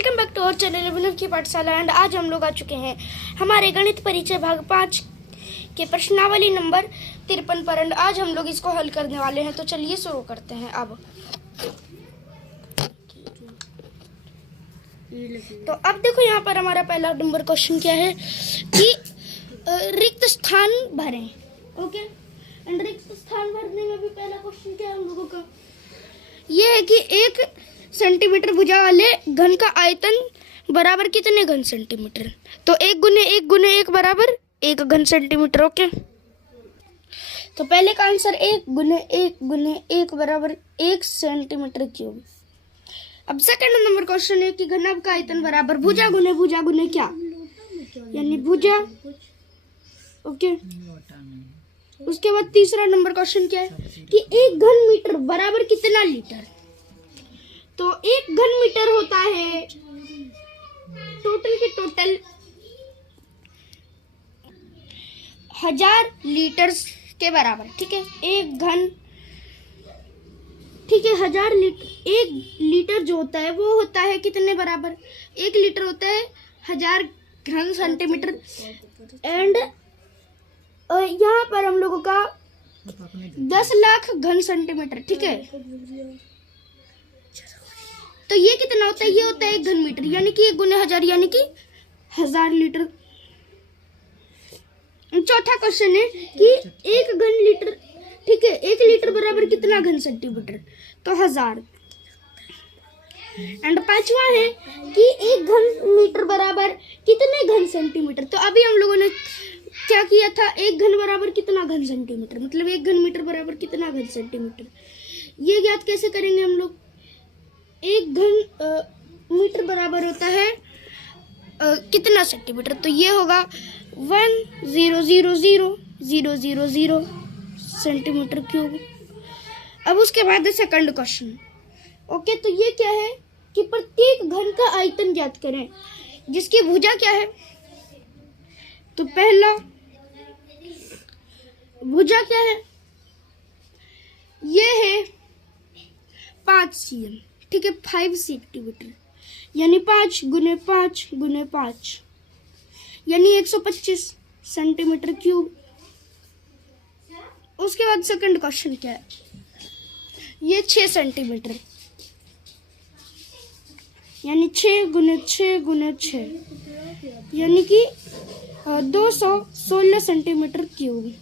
Welcome back to our channel Abhinav की पाठशाला। And आज हम लोग आ चुके हैं हमारे गणित परिचय भाग 5 के प्रश्नावली नंबर 53 पर। एंड आज हम लोग इसको हल करने वाले हैं, तो चलिए शुरू करते हैं। अब देखो यहाँ पर हमारा पहला नंबर क्वेश्चन क्या है कि रिक्त स्थान भरें। ओके, एंड रिक्त स्थान भरने में भी पहला क्वेश्चन क्या है हम लोगों का, ये है कि 1 सेंटीमीटर भुजा वाले घन का आयतन बराबर कितने घन सेंटीमीटर। तो 1 गुने 1 गुने 1 बराबर 1 घन सेंटीमीटर। ओके, तो पहले का आंसर 1 गुने 1 गुने 1 बराबर 1 सेंटीमीटर क्यूब। अब सेकंड नंबर क्वेश्चन है कि घनत्व का आयतन बराबर भुजा गुने क्या, यानी भुजा। ओके, उसके बाद तीसरा नंबर क्वेश्चन क्या है कि 1 घन मीटर बराबर कितना लीटर। तो 1 घन मीटर होता है टोटल के टोटल 1000 लीटर के बराबर। ठीक है, 1 घन, ठीक है, 1000 लीटर। 1 लीटर जो होता है वो होता है कितने बराबर, 1 लीटर होता है 1000 घन सेंटीमीटर। एंड यहाँ पर हम लोगों का 10 लाख घन सेंटीमीटर। ठीक है, तो ये कितना होता है, ये होता है 1 घन मीटर, यानी कि 1 गुने 1000 यानी कि 1000 लीटर। चौथा क्वेश्चन है कि 1 घन लीटर, ठीक है, 1 लीटर बराबर कितना घन सेंटीमीटर, तो 1000। एंड पांचवा है कि 1 घन मीटर बराबर कितने घन सेंटीमीटर। तो अभी हम लोगों ने क्या किया था, 1 घन बराबर कितना घन सेंटीमीटर, मतलब 1 घन मीटर बराबर कितना घन सेंटीमीटर। ये ज्ञात कैसे करेंगे हम लोग, 1 घन मीटर बराबर होता है कितना सेंटीमीटर, तो ये होगा 1000,000 सेंटीमीटर क्यूब। अब उसके बाद है सेकंड क्वेश्चन। ओके, तो ये क्या है कि प्रत्येक घन का आयतन ज्ञात करें जिसकी भुजा क्या है। तो पहला भुजा क्या है, ये है 5 cm, ठीक है, 5 सेंटीमीटर, यानी 5 गुने 5 गुने 5 यानी 125 सेंटीमीटर क्यूब। उसके बाद सेकंड क्वेश्चन क्या है, ये 6 सेंटीमीटर, यानी 6 गुने 6 गुने 6 यानी कि 216 सेंटीमीटर क्यूब।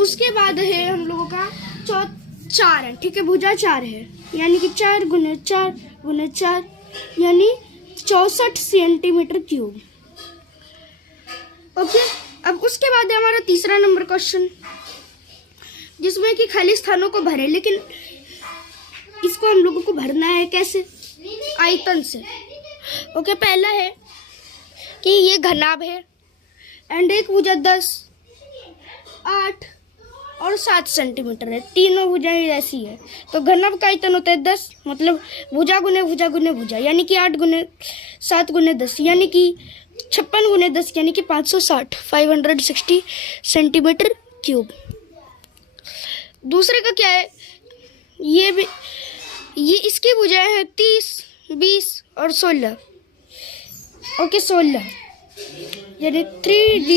उसके बाद है हम लोगों का 4 है, ठीक है, भुजा 4 है, यानी कि 4 गुने 4 गुने 4 यानी 64 सेंटीमीटर क्यूब। ओके, अब उसके बाद है हमारा तीसरा नंबर क्वेश्चन, जिसमें कि खाली स्थानों को भरे, लेकिन इसको हम लोगों को भरना है कैसे, आयतन से। ओके, पहला है कि ये घनाभ है एंड एक भुजा 10, 8 और 7 सेंटीमीटर है, तीनों भुजाएं ऐसी है, तो घनत्व का आयतन होता है 10, मतलब भुजा गुने भुजा गुने भुजा, यानी कि 8 गुने 7 गुने 10 यानी कि 56 गुने 10 यानी कि 560 सेंटीमीटर क्यूब। दूसरे का क्या है, ये इसकी भुजाएं हैं 30, 20 और 16। ओके, 16 यानी 20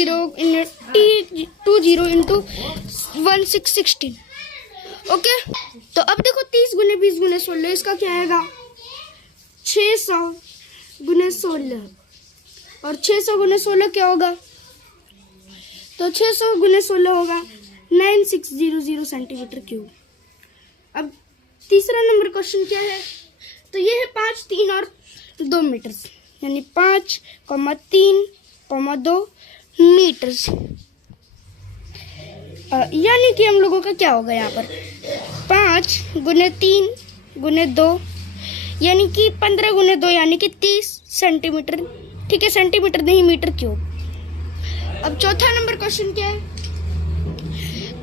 इंटू 1616। ओके, तो अब देखो 30 गुने 20 गुने 16, इसका क्या आएगा 600 गुने 16, और 600 गुने 16 क्या होगा, तो 600 गुने 16 होगा 9600 सेंटीमीटर क्यूब। अब तीसरा नंबर क्वेश्चन क्या है, तो ये है 5, 3 और 2 मीटर, यानी 5, 3, 2 मीटर, यानी कि हम लोगों का क्या होगा यहाँ पर 5 गुने 3 गुने 2 यानी कि 15 गुने 2 यानी कि 30 सेंटीमीटर, ठीक है, सेंटीमीटर नहीं मीटर क्यूब। अब चौथा नंबर क्वेश्चन क्या है,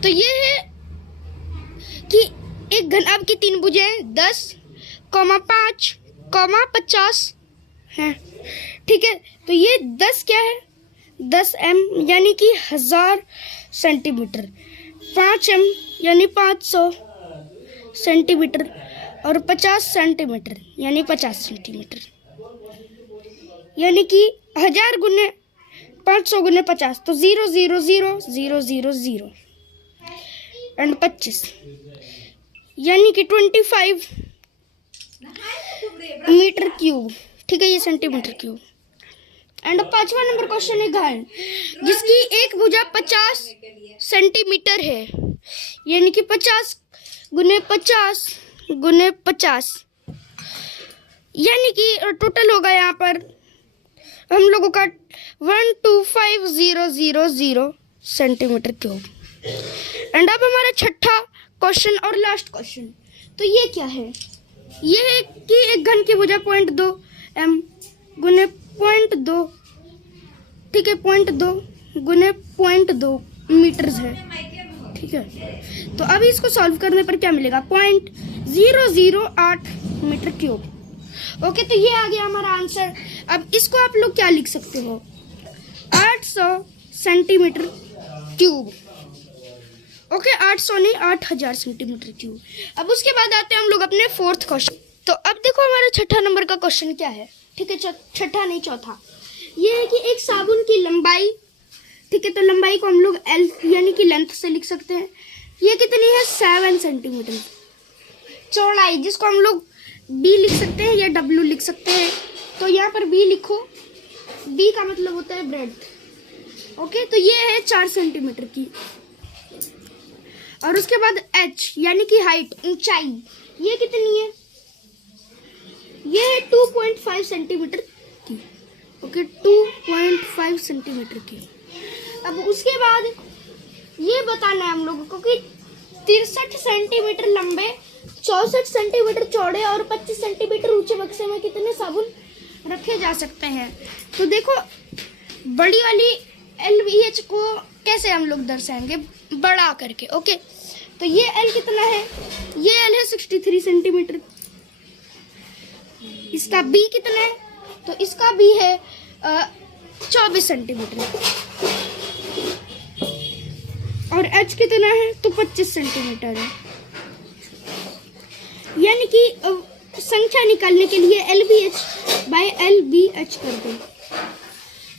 तो ये है कि एक घनाभ की 3 भुजाएं 10, 5, 50 है, ठीक है, तो ये 10 क्या है 10 m यानी कि 1000 सेंटीमीटर, 5 m यानी 500 सेंटीमीटर, और 50 सेंटीमीटर यानी 50 सेंटीमीटर, यानी कि 1000 गुने 500 गुने 50 तो 0 0 0 0 0 0 एंड 25 यानी कि 25 मीटर क्यूब। ठीक है, ये सेंटीमीटर क्यूब। एंड 5वां नंबर क्वेश्चन है घन, जिसकी एक भुजा 50 सेंटीमीटर है, यानी कि 50 गुने 50 गुने 50, यानी कि टोटल होगा यहाँ पर हम लोगों का 125,000 सेंटीमीटर क्यूब। एंड अब हमारा छठा क्वेश्चन और लास्ट क्वेश्चन, तो ये क्या है? ये है कि एक घन की भुजा 0.2 m गुने 0.2, ठीक है, 0.2 गुने 0.2 मीटर्स है। ठीक है, तो अभी इसको सॉल्व करने पर क्या मिलेगा? 0.008 मीटर क्यूब। ओके, तो ये आ गया हमारा आंसर। अब इसको आप लोग क्या लिख सकते हो? 800 सेंटीमीटर क्यूब। ओके, 800 नहीं 8000 सेंटीमीटर क्यूब। अब उसके बाद आते हैं हम लोग अपने फोर्थ क्वेश्चन। तो अब देखो हमारा छठा नंबर का क्वेश्चन क्या है। ठीक है, छठा नहीं चौथा, ये है कि एक साबुन की लंबाई, ठीक है, तो लंबाई को हम लोग एल यानी कि लेंथ से लिख सकते हैं। ये कितनी है? 7 सेंटीमीटर। चौड़ाई, जिसको हम लोग बी लिख सकते हैं या डब्ल्यू लिख सकते हैं, तो यहाँ पर बी लिखो। बी का मतलब होता है ब्रेड्थ। ओके, तो ये है 4 सेंटीमीटर की। और उसके बाद एच यानी कि हाइट, ऊंचाई, ये कितनी है? ये है 2.5 सेंटीमीटर की। ओके, 2.5 सेंटीमीटर की। अब उसके बाद ये बताना है हम लोगों को कि 63 सेंटीमीटर लंबे, 64 सेंटीमीटर चौड़े और 25 सेंटीमीटर ऊंचे बक्से में कितने साबुन रखे जा सकते हैं। तो देखो, बड़ी वाली LVH को कैसे हम लोग दर्शाएंगे? बड़ा करके। ओके, तो ये L कितना है? ये L है 63 सेंटीमीटर। इसका B कितना है? तो इसका B है 24 सेंटीमीटर। और H कितना है? तो 25 सेंटीमीटर है। यानी कि संख्या निकालने के लिए LVH बाय LBH कर दो,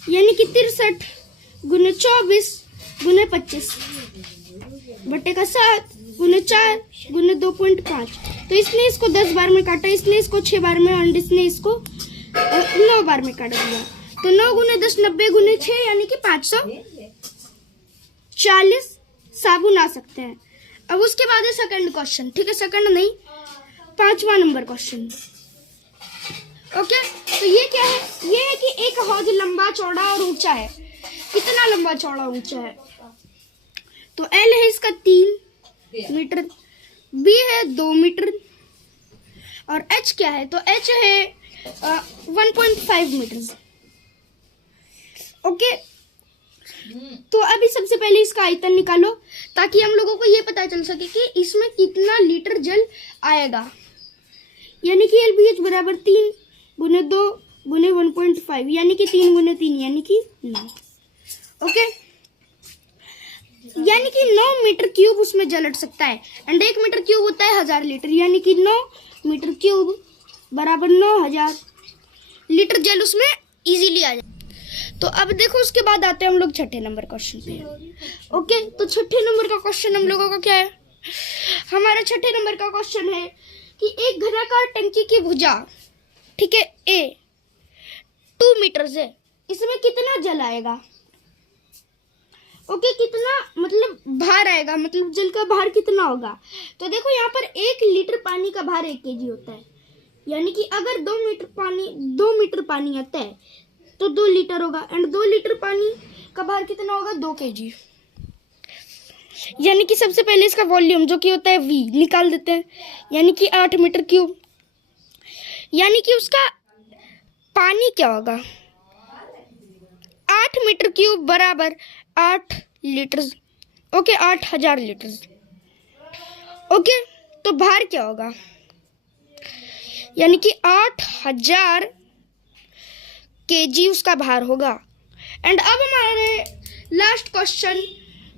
यानी कि 63 गुने 24 गुने 25 बटे का 7 गुने 4 गुने 2.5। तो इसने इसको 10 बार में काटा, इसने इसको 6 बार में, और इसने इसको 9 बार में काट दिया। तो 9 गुने 10 90 गुने 6 यानी कि 540 साबुन आ सकते हैं। अब उसके बाद है सेकंड क्वेश्चन। ठीक है, सेकंड नहीं 5वां नंबर क्वेश्चन। ओके, तो ये क्या है? ये है कि एक हौज लंबा चौड़ा और ऊंचा है। कितना लंबा चौड़ा ऊंचा है? तो L है इसका 3 मीटर, B है 2 मीटर, और H क्या है? तो H है 1.5 मीटर। ओके, तो अभी सबसे पहले इसका आयतन निकालो, ताकि हम लोगों को ये पता चल सके कि इसमें कितना लीटर जल आएगा। यानी कि LBH बराबर 3 गुने 2 गुने 1.5, यानी कि 3 गुने 3 यानी कि 9। ओके, यानी कि 9 मीटर क्यूब उसमें जल अट सकता है। एंड 1 मीटर क्यूब होता है 1000 लीटर, यानी कि 9 मीटर क्यूब बराबर 9000 लीटर जल उसमें इजीली आ जाए। तो अब देखो, उसके बाद आते हैं हम लोग छठे नंबर क्वेश्चन पे। ओके, तो छठे नंबर का क्वेश्चन हम लोगों का क्या है? हमारा छठे नंबर का क्वेश्चन है कि एक घनाकार टंकी की भुजा, ठीक है, A 2 मीटर है, इसमें कितना जल आएगा? ओके, कितना मतलब भार आएगा, मतलब जल का भार कितना होगा? तो देखो, यहाँ पर 1 लीटर पानी का भार 1 kg होता है। यानी कि अगर 2 मीटर पानी आता है तो 2 लीटर होगा। एंड 2 लीटर पानी का भार कितना होगा? 2 kg। यानी कि सबसे पहले इसका वॉल्यूम जो कि होता है V निकाल देते हैं, यानी कि 8 मीटर क्यूब। यानी कि उसका पानी क्या होगा? 8 मीटर क्यूब बराबर 8 लीटर। Okay, 8000 litre. ओके, तो भार क्या होगा? यानी कि 8000 kg उसका भार होगा। एंड अब हमारे लास्ट क्वेश्चन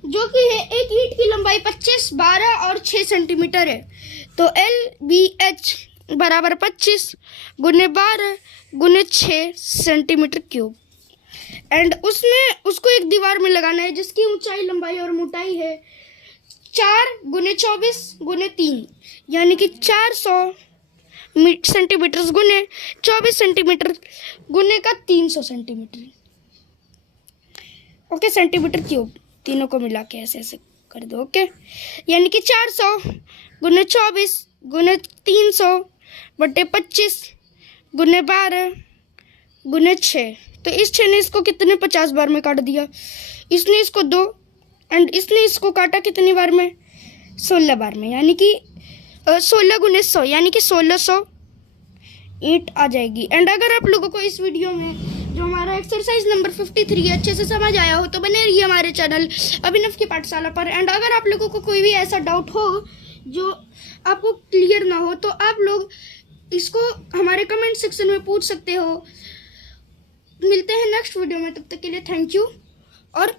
जो कि है एक ईंट की लंबाई 25, 12 और 6 सेंटीमीटर है। तो LBH बराबर 25 गुने 12 गुने 6 सेंटीमीटर क्यूब। एंड उसको एक दीवार में लगाना है जिसकी ऊंचाई, लंबाई और मोटाई है 4 गुने 24 गुने 3, यानी कि 400 सेंटीमीटर गुने 24 सेंटीमीटर गुने का 300 सेंटीमीटर। ओके, सेंटीमीटर क्यूब तीनों को मिला के ऐसे ऐसे कर दो। ओके, यानी कि 400 गुने 24 गुने 300 बटे 25 गुने 12 गुने 6। तो इस 6 ने इसको कितने 50 बार में काट दिया, इसने इसको 2 एंड इसने इसको काटा कितनी बार में 16 बार में, यानी कि 16 गुने 100 यानी कि 1600 ईंट आ जाएगी। एंड अगर आप लोगों को इस वीडियो में जो हमारा एक्सरसाइज नंबर 53 अच्छे से समझ आया हो तो बने रहिए हमारे चैनल अभिनव की पाठशाला पर। एंड अगर आप लोगों को कोई भी ऐसा डाउट हो जो आपको क्लियर ना हो तो आप लोग इसको हमारे कमेंट सेक्शन में पूछ सकते हो। मिलते हैं नेक्स्ट वीडियो में, तब तक के लिए थैंक यू और